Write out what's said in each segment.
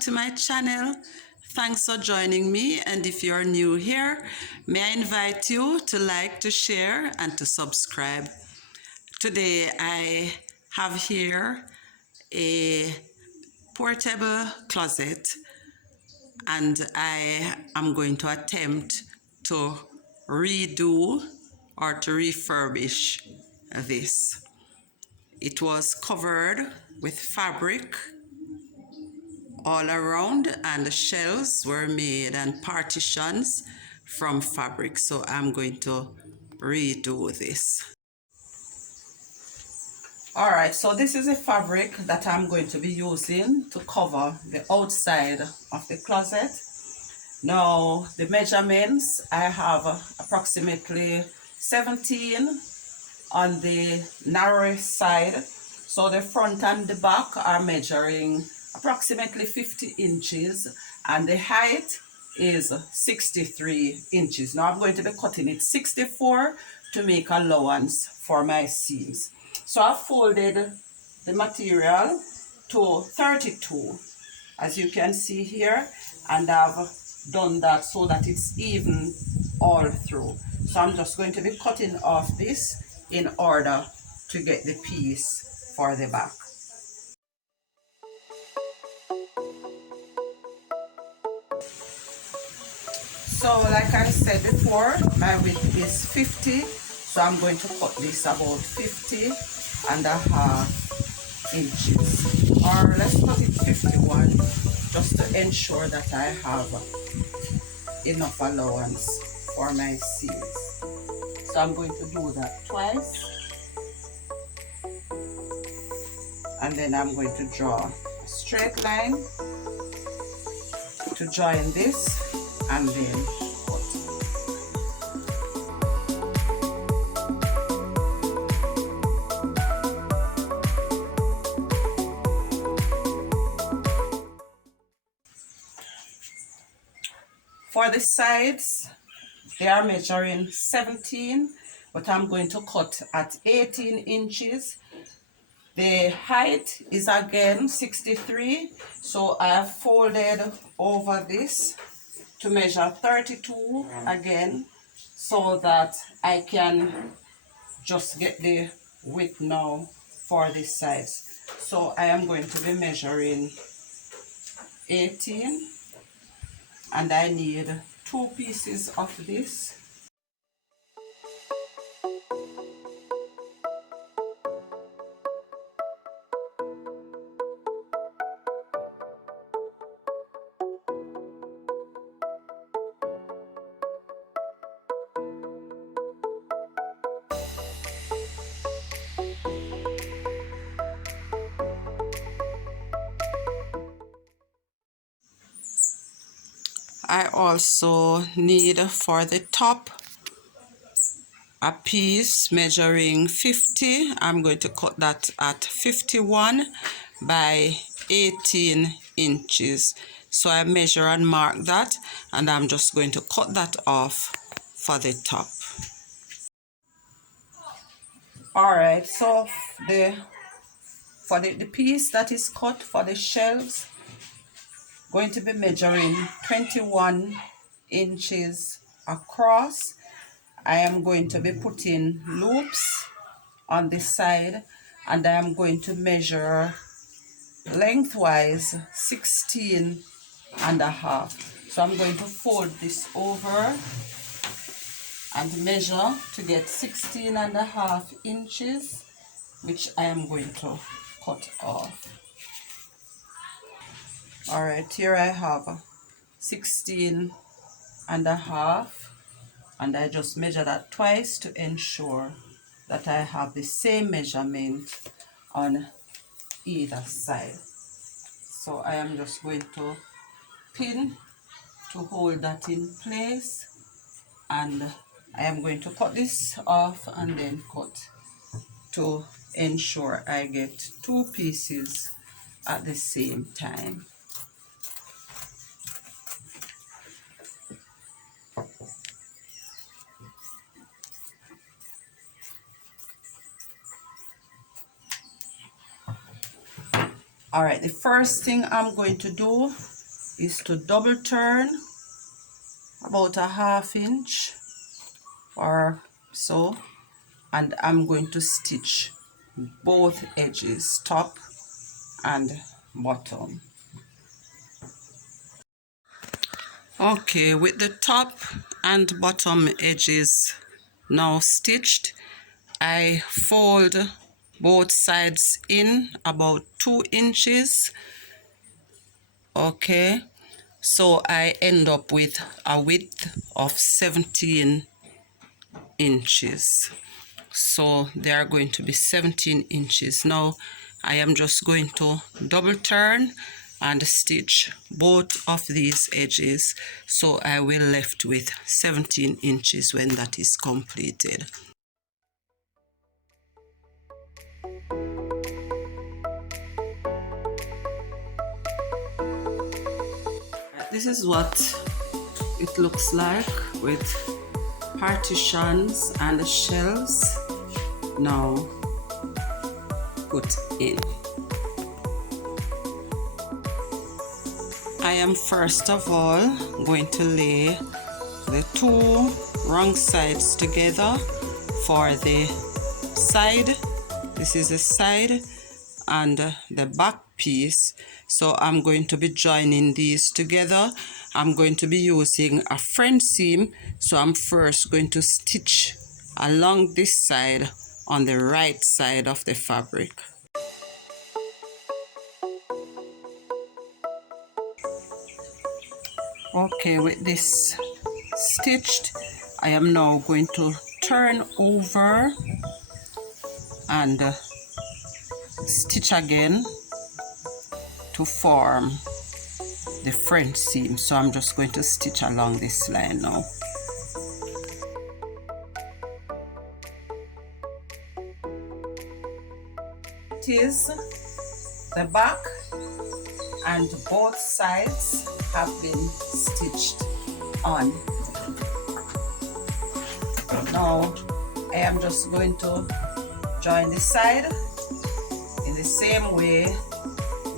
back to my channel. Thanks for joining me, and if you are new here, may I invite you to like, to share, and to subscribe. Today I have here a portable closet, and I am going to attempt to redo or to refurbish this. It was covered with fabric all around, and the shelves were made and partitions from fabric, so I'm going to redo this. All right, so this is a fabric that I'm going to be using to cover the outside of the closet. Now the measurements, I have approximately 17 on the narrowest side, so the front and the back are measuring approximately 50 inches, and the height is 63 inches. Now I'm going to be cutting it 64 to make allowance for my seams. So I folded the material to 32, as you can see here, and I've done that so that it's even all through. So I'm just going to be cutting off this in order to get the piece for the back. So like I said before, my width is 50, so I'm going to cut this about 50.5 inches, or let's cut it 51, just to ensure that I have enough allowance for my seams. So I'm going to do that twice, and then I'm going to draw a straight line to join this, and then cut. For the sides, they are measuring 17, but I'm going to cut at 18 inches. The height is again 63, so I have folded over this to measure 32 again, so that I can just get the width now for this size. So I am going to be measuring 18, and I need 2 pieces of this. I also need for the top a piece measuring 50. I'm going to cut that at 51 by 18 inches. So I measure and mark that, and I'm just going to cut that off for the top. All right, so for the piece that is cut for the shelves, going to be measuring 21 inches across. I am going to be putting loops on this side, and I am going to measure lengthwise 16.5. So I'm going to fold this over and measure to get 16.5 inches, which I am going to cut off. All right, here I have 16.5, and I just measure that twice to ensure that I have the same measurement on either side. So I am just going to pin to hold that in place, and I am going to cut this off and then cut to ensure I get 2 pieces at the same time. All right, the first thing I'm going to do is to double turn about a 1/2 inch or so, and I'm going to stitch both edges, top and bottom. Okay, with the top and bottom edges now stitched, I fold both sides in about 2 inches. Okay, so I end up with a width of 17 inches. So they are going to be 17 inches. Now I am just going to double turn and stitch both of these edges, so I will left with 17 inches when that is completed. This is what it looks like with partitions and shelves now put in. I am first of all going to lay the 2 wrong sides together for the side. This is the side and the back piece. So I'm going to be joining these together. I'm going to be using a front seam, so I'm first going to stitch along this side on the right side of the fabric. Okay, with this stitched, I am now going to turn over and stitch again to form the front seam. So I'm just going to stitch along this line now. It is the back and both sides have been stitched on. Now I am just going to join this side in the same way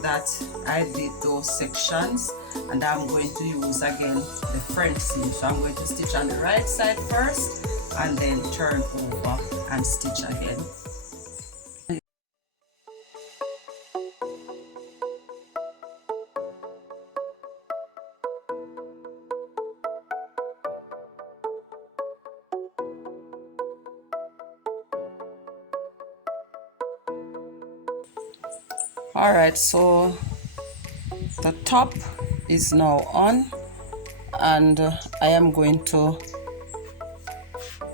that I did those sections, and I'm going to use again the front seam. So I'm going to stitch on the right side first and then turn over and stitch again. Alright, so the top is now on, and I am going to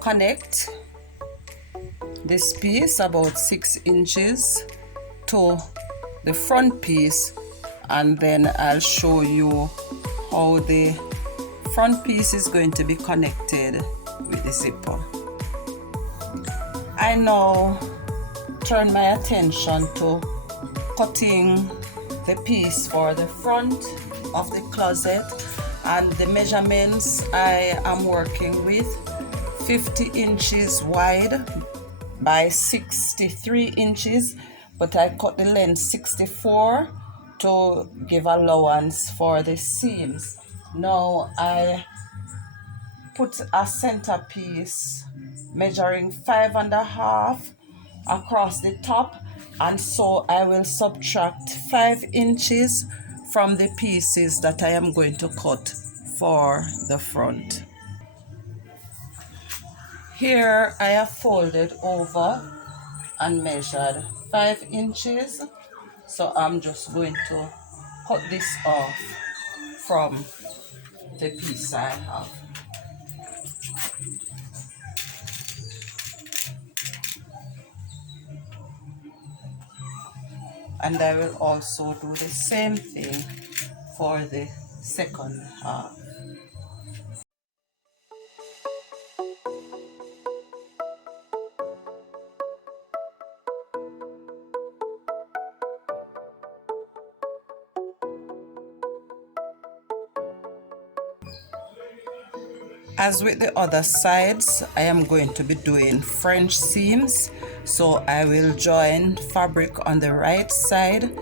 connect this piece about 6 inches to the front piece, and then I'll show you how the front piece is going to be connected with the zipper. I now turn my attention to cutting the piece for the front of the closet, and the measurements I am working with 50 inches wide by 63 inches, but I cut the length 64 to give allowance for the seams. Now I put a centerpiece measuring 5.5 across the top, and so I will subtract 5 inches from the pieces that I am going to cut for the front. Here I have folded over and measured 5 inches, so I'm just going to cut this off from the piece I have. And I will also do the same thing for the second half. As with the other sides, I am going to be doing French seams, so I will join fabric on the right side,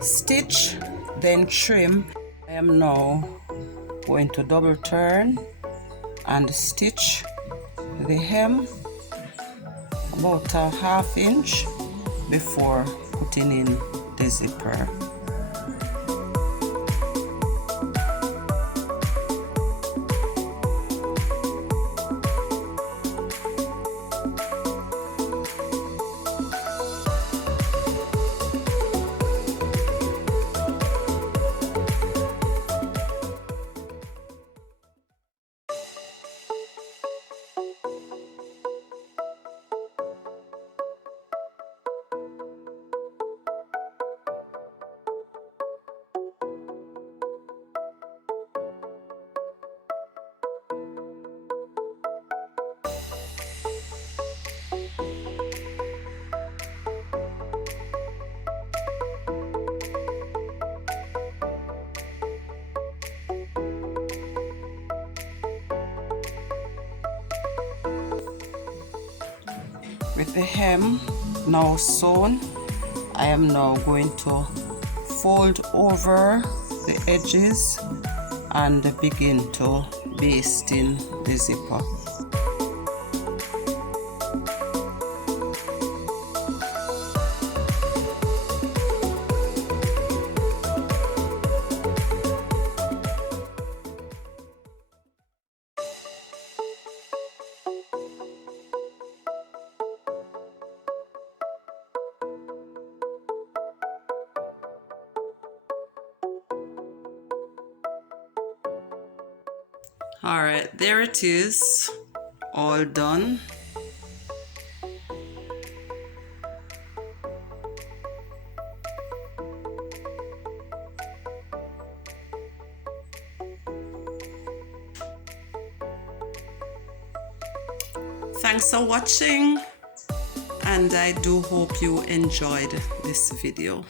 stitch, then trim. I am now going to double turn and stitch the hem about a ½ inch before putting in the zipper. With the hem now sewn, I am now going to fold over the edges and begin to baste in the zipper. All right, there it is, all done. Thanks for watching, and I do hope you enjoyed this video.